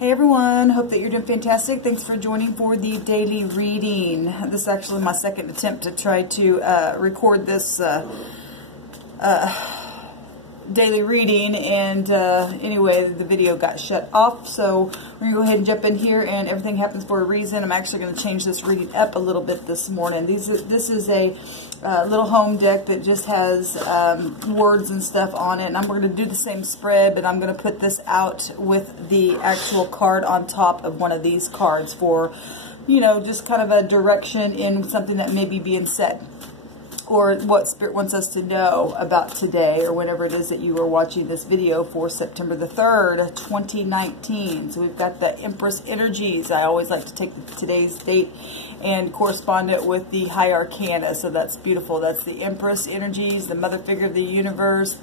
Hey everyone, hope that you're doing fantastic. Thanks for joining for the daily reading. This is actually my second attempt to try to record this daily reading, and anyway, the video got shut off, so we're going to go ahead and jump in here, and everything happens for a reason. I'm actually going to change this reading up a little bit this morning. This is a little home deck that just has words and stuff on it, and I'm going to do the same spread, but I'm going to put this out with the actual card on top of one of these cards for, you know, just kind of a direction in something that may be being said, or what Spirit wants us to know about today, or whenever it is that you are watching this video for September the 3rd, 2019. So we've got the Empress energies. I always like to take today's date and correspond it with the High Arcana. So that's beautiful. That's the Empress energies, the mother figure of the universe.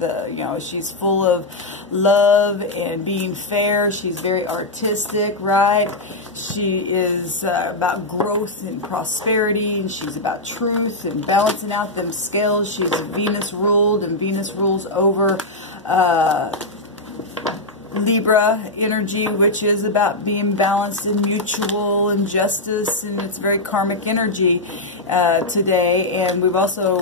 She's full of love and being fair. She's very artistic, right? She is about growth and prosperity, and she's about truth and balancing out them scales. She's Venus ruled, and Venus rules over Libra energy, which is about being balanced and mutual and justice, and it's very karmic energy today. And we've also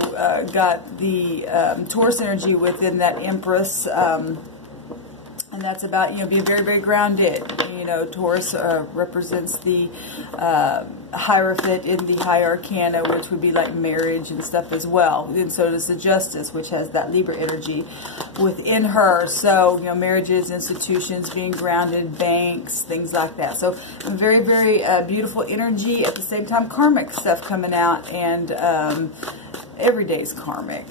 got the Taurus energy within that Empress, and that's about, you know, being very, very grounded. You know, Taurus represents the Hierophant in the High Arcana, which would be like marriage and stuff as well. And so does the Justice, which has that Libra energy within her. So, you know, marriages, institutions, being grounded, banks, things like that. So very, very beautiful energy. At the same time, karmic stuff coming out, and every day's karmic.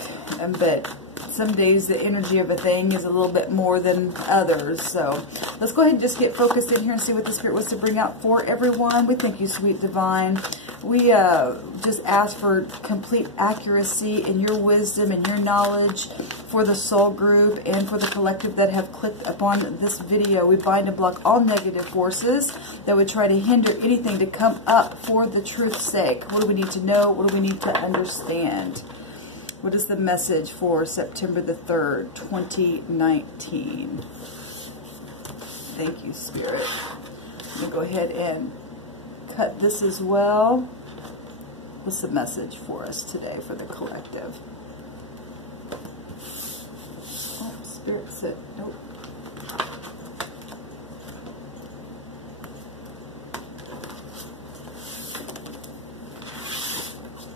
But some days the energy of a thing is a little bit more than others. So let's go ahead and just get focused in here and see what the Spirit wants to bring out for everyone. We thank you, sweet divine. We just ask for complete accuracy in your wisdom and your knowledge for the soul group and for the collective that have clicked upon this video. We bind and block all negative forces that would try to hinder anything to come up for the truth's sake. What do we need to know? What do we need to understand? What is the message for September the 3rd, 2019? Thank you, Spirit. I'm going to go ahead and cut this as well. What's the message for us today for the collective? Oh, Spirit said, nope.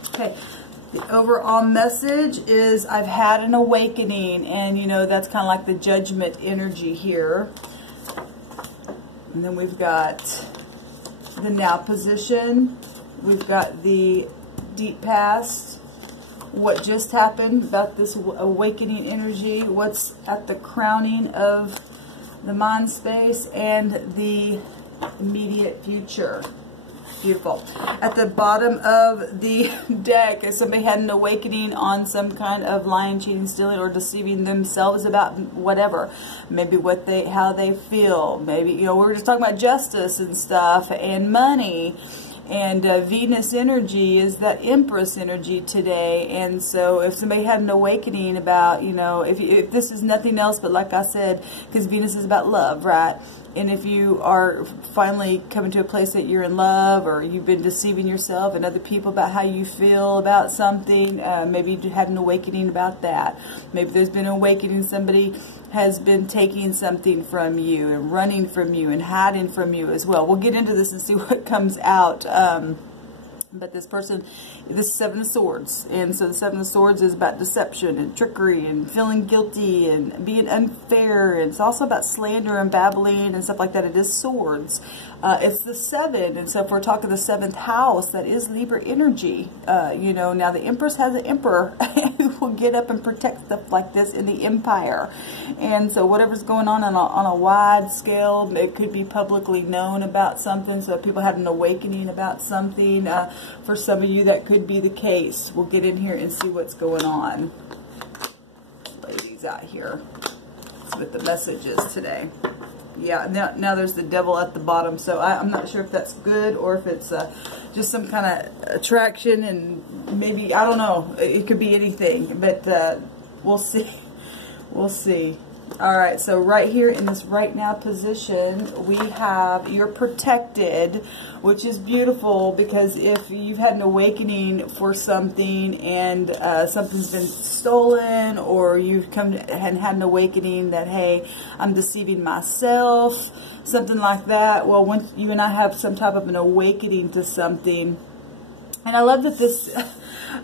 Okay. The overall message is, I've had an awakening, and you know, that's kind of like the judgment energy here. And then we've got the now position. We've got the deep past. What just happened about this awakening energy. What's at the crowning of the mind space, and the immediate future. Beautiful. At the bottom of the deck, if somebody had an awakening on some kind of lying, cheating, stealing, or deceiving themselves about whatever, maybe how they feel, maybe, you know, we were just talking about justice and stuff, and money, and Venus energy is that Empress energy today. And so if somebody had an awakening about, you know, if this is nothing else but, like I said, because Venus is about love, right? And if you are finally coming to a place that you're in love, or you've been deceiving yourself and other people about how you feel about something, maybe you had an awakening about that. Maybe there's been an awakening, somebody has been taking something from you and running from you and hiding from you as well. We'll get into this and see what comes out. But this person, this is Seven of Swords, and so the Seven of Swords is about deception and trickery and feeling guilty and being unfair, and it's also about slander and babbling and stuff like that. It is swords. It's the 7, and so if we're talking the 7th house, that is Libra energy. You know, now the Empress has an emperor who will get up and protect stuff like this in the empire, and so whatever's going on a wide scale, it could be publicly known about something, so if people had an awakening about something. For some of you, that could be the case. We'll get in here and see what's going on. Lay these out here. That's what the message is today. Yeah, now there's the devil at the bottom, so I'm not sure if that's good or if it's just some kind of attraction, and maybe, I don't know, it could be anything, but we'll see. We'll see. All right, so right here in this right now position, we have you're protected, which is beautiful, because if you've had an awakening for something and something's been stolen, or you've come and had an awakening that, hey, I'm deceiving myself, something like that. Well, once you and I have some type of an awakening to something, and I love that this,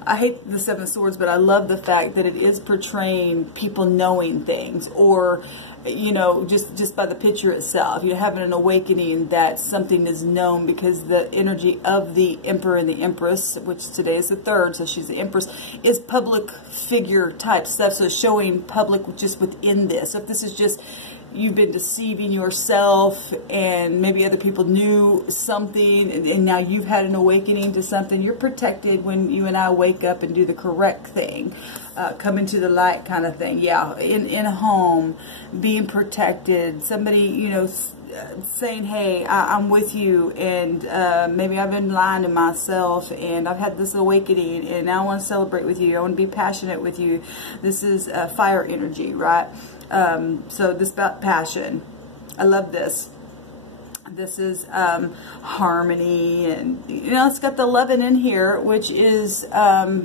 I hate the Seven of Swords, but I love the fact that it is portraying people knowing things, or, you know, just by the picture itself. You're having an awakening that something is known, because the energy of the Emperor and the Empress, which today is the third, so she's the Empress, is public figure type stuff. So showing public just within this. So if this is just, you've been deceiving yourself and maybe other people knew something, and now you've had an awakening to something, you're protected when you and I wake up and do the correct thing, come into the light kind of thing. Yeah, in a home, being protected, somebody, you know, saying, hey, I'm with you, and maybe I've been lying to myself, and I've had this awakening, and now I want to celebrate with you, I want to be passionate with you. This is fire energy, right? So this about passion. I love this. This is harmony, and you know, it's got the 11 in here, which is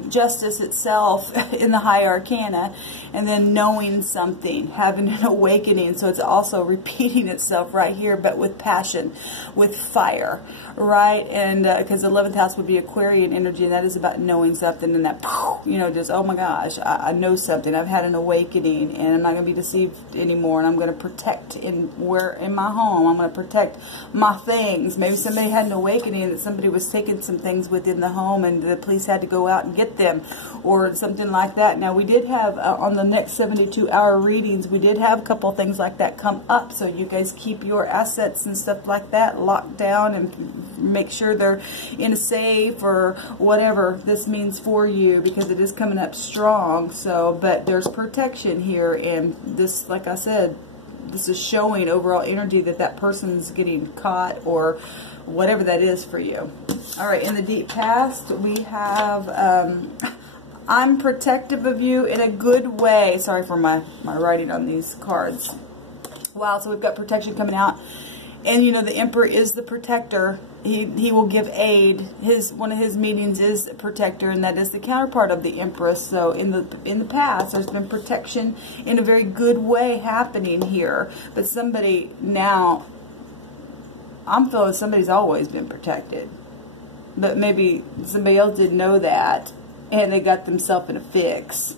justice itself in the high arcana, and then knowing something, having an awakening. So it's also repeating itself right here, but with passion, with fire, right? And because the 11th house would be Aquarian energy, and that is about knowing something, and that, you know, just, oh my gosh, I know something, I've had an awakening, and I'm not going to be deceived anymore, and I'm going to protect in my home, I'm going to protect my things. Maybe somebody had an awakening that somebody was taking some things within the home, and the police had to go out and get them, or something like that. Now, we did have on the next 72-hour readings, we did have a couple things like that come up, so you guys keep your assets and stuff like that locked down, and make sure they're in a safe or whatever this means for you, because it is coming up strong. So, but there's protection here, and this, like I said, this is showing overall energy that that person's getting caught, or whatever that is for you. All right, in the deep past, we have, I'm protective of you in a good way. Sorry for my writing on these cards. Wow, so we've got protection coming out. And you know, the Emperor is the protector. He will give aid. One of his meanings is protector, and that is the counterpart of the Empress. So in the past, there's been protection in a very good way happening here. But somebody now, I'm feeling somebody's always been protected, but maybe somebody else didn't know that, and they got themselves in a fix,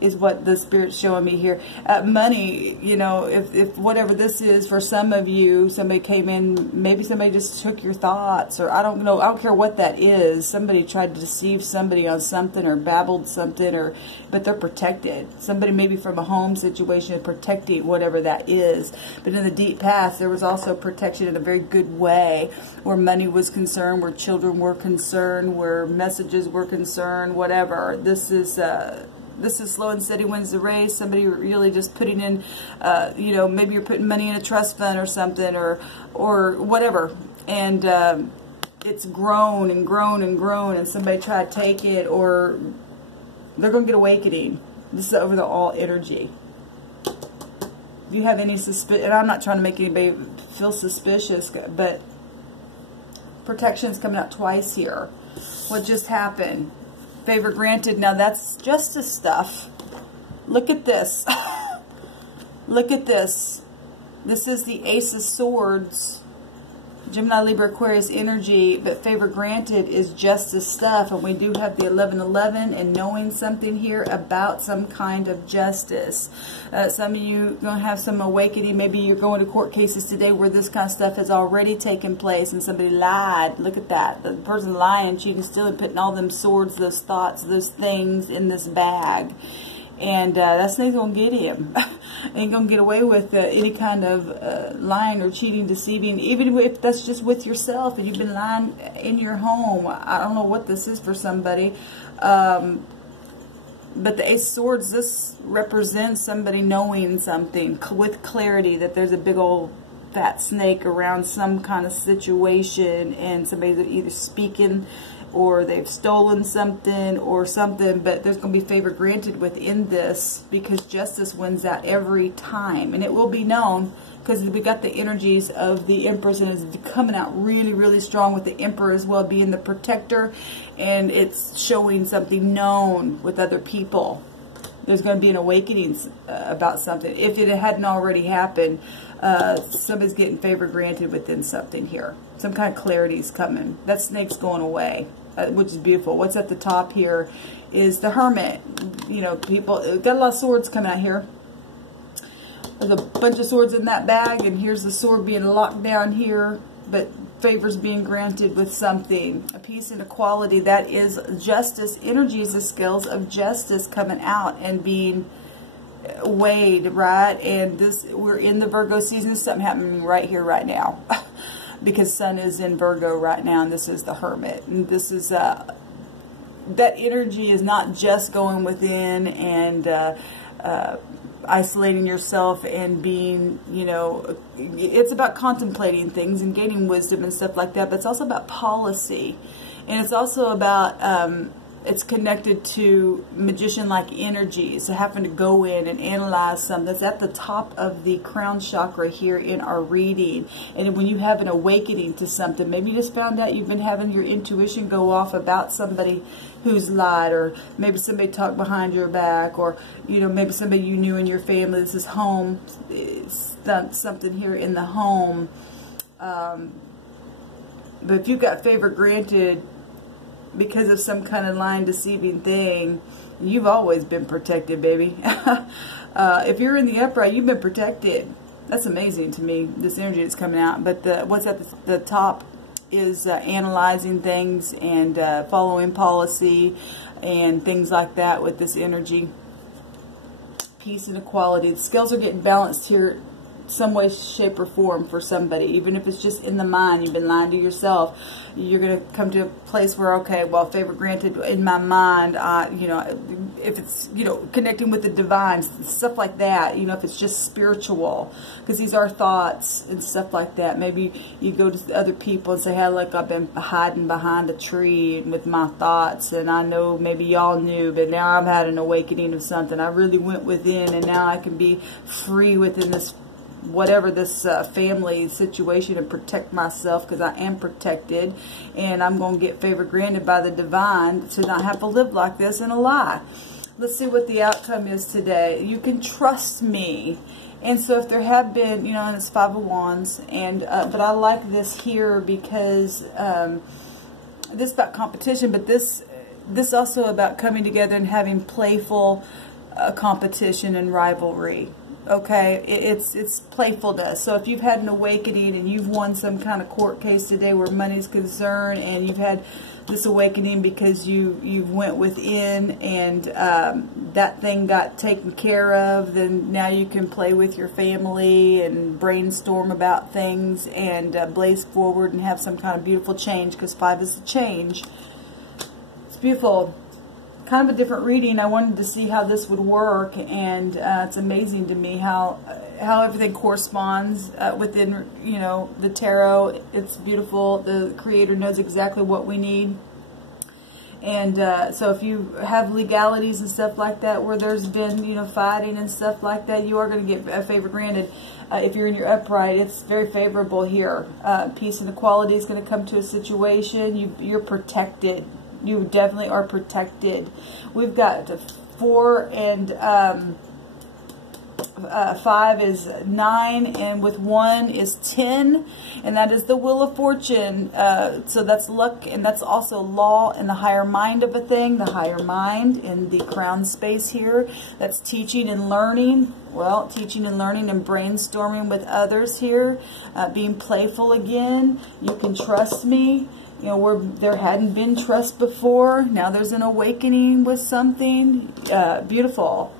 is what the Spirit's showing me here. Money, you know, if whatever this is for some of you, somebody came in, maybe somebody just took your thoughts, or I don't know, I don't care what that is. Somebody tried to deceive somebody on something, or babbled something, but they're protected. Somebody maybe from a home situation is protecting whatever that is. But in the deep past, there was also protection in a very good way, where money was concerned, where children were concerned, where messages were concerned, whatever. This is slow and steady wins the race. Somebody really just putting in, you know, maybe you're putting money in a trust fund or something, or whatever. And it's grown and grown and grown, and somebody tried to take it, or they're going to get awakening. This is over the all energy. If you have any suspicion, and I'm not trying to make anybody feel suspicious, but protection's coming out twice here. What just happened? Favor granted. Now that's justice stuff. Look at this. Look at this. This is the Ace of Swords. Gemini, Libra, Aquarius energy, but favor granted is justice stuff. And we do have the 1111 and knowing something here about some kind of justice. Some of you are going to have some awakening. Maybe you're going to court cases today where this kind of stuff has already taken place and somebody lied. Look at that. The person lying, cheating, stealing, putting all them swords, those thoughts, those things in this bag. And that's not going to get him. Ain't going to get away with any kind of lying or cheating, deceiving, even if that's just with yourself and you've been lying in your home. I don't know what this is for somebody. But the Ace of Swords, this represents somebody knowing something with clarity, that there's a big old fat snake around some kind of situation, and somebody's either speaking or they've stolen something or something, but there's going to be favor granted within this because justice wins out every time. And it will be known because we got the energies of the Empress, and it's coming out really, really strong with the Emperor as well, being the protector, and it's showing something known with other people. There's going to be an awakening about something. If it hadn't already happened, somebody's getting favor granted within something here. Some kind of clarity is coming. That snake's going away, which is beautiful. What's at the top here is the Hermit. You know, people got a lot of swords coming out here. There's a bunch of swords in that bag, and here's the sword being locked down here, but favors being granted with something. A peace and equality, that is justice. Energies, the scales of justice coming out and being weighed, right? And this, we're in the Virgo season. Something happening right here, right now. Because Sun is in Virgo right now, and this is the Hermit. And this is, that energy is not just going within and isolating yourself and being, you know, it's about contemplating things and gaining wisdom and stuff like that, but it's also about policy. And it's also about, it's connected to magician-like energies, so having to go in and analyze something. That's at the top of the crown chakra here in our reading. And when you have an awakening to something, maybe you just found out you've been having your intuition go off about somebody who's lied, or maybe somebody talked behind your back, or, you know, maybe somebody you knew in your family. This is home, something here in the home. But if you've got favor granted because of some kind of lying, deceiving thing, you've always been protected, baby. If you're in the upright, you've been protected. That's amazing to me, this energy that's coming out. But what's at the top is analyzing things and following policy and things like that with this energy. Peace and equality. The scales are getting balanced here some way, shape, or form for somebody. Even if it's just in the mind, you've been lying to yourself, you're going to come to a place where, okay, well, favor granted in my mind, you know, if it's, you know, connecting with the divine, stuff like that, you know, if it's just spiritual, because these are thoughts and stuff like that. Maybe you go to other people and say, hey, look, I've been hiding behind a tree with my thoughts, and I know maybe y'all knew, but now I've had an awakening of something. I really went within, and now I can be free within this, whatever this family situation, and protect myself because I am protected, and I'm going to get favor granted by the divine to not have to live like this and a lie. Let's see what the outcome is today. You can trust me. And so if there have been, you know, and it's Five of Wands, and but I like this here because this is about competition, but this also about coming together and having playful competition and rivalry. Okay, it's playfulness. So if you've had an awakening and you've won some kind of court case today where money's concerned, and you've had this awakening because you went within and that thing got taken care of, then now you can play with your family and brainstorm about things and blaze forward and have some kind of beautiful change, because 5 is the change. It's beautiful. Kind of a different reading. I wanted to see how this would work, and it's amazing to me how everything corresponds within, you know, the tarot. It's beautiful. The Creator knows exactly what we need. And so if you have legalities and stuff like that where there's been, you know, fighting and stuff like that, you are going to get a favor granted. If you're in your upright, it's very favorable here. Peace and equality is going to come to a situation. You're protected. You definitely are protected. We've got 4 and 5 is 9, and with 1 is 10, and that is the Wheel of Fortune. So that's luck, and that's also law and the higher mind of a thing, the higher mind in the crown space here. That's teaching and learning. Well, teaching and learning and brainstorming with others here. Being playful again. You can trust me. You know, where there hadn't been trust before, now there's an awakening with something. Beautiful.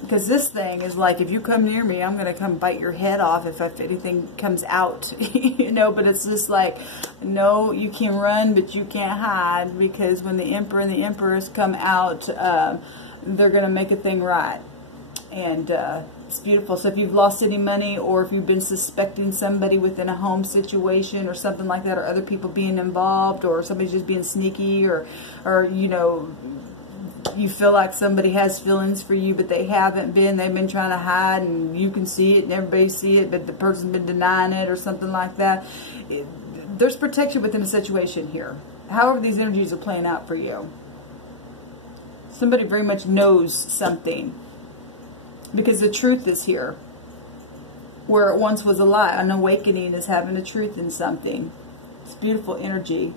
Because this thing is like, if you come near me, I'm going to come bite your head off if anything comes out. You know, but it's just like, no, you can run, but you can't hide. Because when the Emperor and the Empress come out, they're going to make a thing right. And It's beautiful. So if you've lost any money, or if you've been suspecting somebody within a home situation or something like that, or other people being involved, or somebody's just being sneaky, or you know, you feel like somebody has feelings for you, but they haven't been. They've been trying to hide, and you can see it, and everybody see it, but the person's been denying it, or something like that. There's protection within the situation here. However these energies are playing out for you. Somebody very much knows something. Because the truth is here. Where it once was a lie. An awakening is having a truth in something. It's beautiful energy.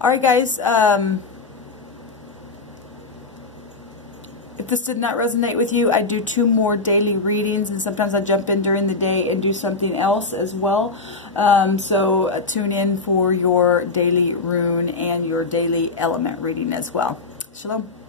Alright guys. If this did not resonate with you, I do 2 more daily readings. And sometimes I jump in during the day and do something else as well. So tune in for your daily rune and your daily element reading as well. Shalom.